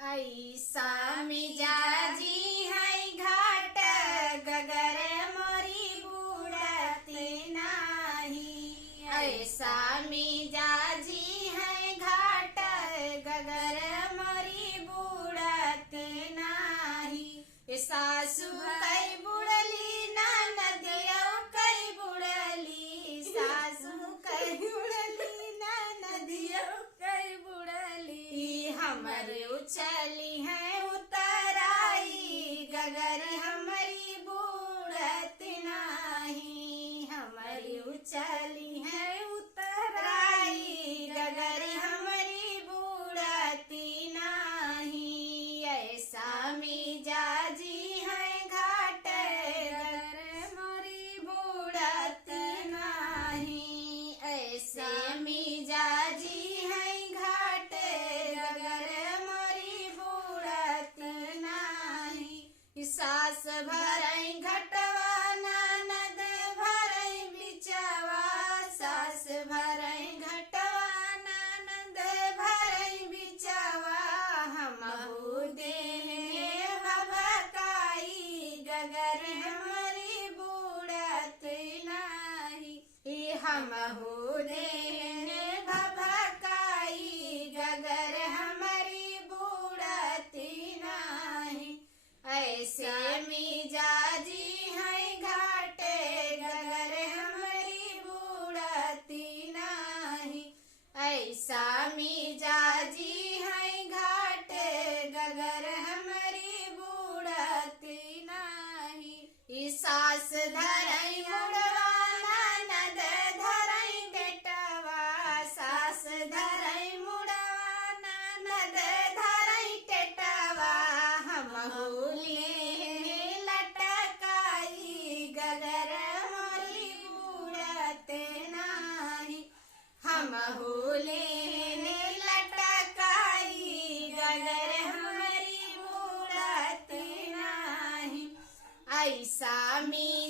ऐसा मिजाजी है घाट गगर मोरी बुड़त नाही। ऐसा मिजाजी है घाट गगर मोरी बुड़त नाही। सासू कई बुड़ली ननदियो कई बुड़ली, सासू कई बुड़ली ननदियो कई बुड़ली। हमरे उछली है उतराई गगर हमारी बुड़त नाही। हमारी उछली है उतराई गगर हमारी बुड़त नाही। ऐसा मिजाजी है घाट गगर मोरी बुड़त नाही। ऐसे मिजाजी है घाट गगर मोरी बुड़त नाही। सास भरई घटवा ननद भरई बिचवा, सास भरई घटवा ननद भरई बिचवा। हमहु देने भभकाई गगर हमारी बुड़त नाही। हमहु देने भभकाई गगर हमारी बुड़त नाही। ऐसे मिजाजी है घाट गगर हमारी बुड़त नाही। ऐसा मिजाजी है घाट गगर हमारी बुड़त नाही। सास धरई मुड़वा ननद धरई टेटवा, सास धरई मुड़वा ननद धरई टेटवा। हमहु लेने लटकाई गगर मोरी बुड़त नाही। हमहु लेने लटकाई गगर हमारी बुड़त नाही। ऐसा मी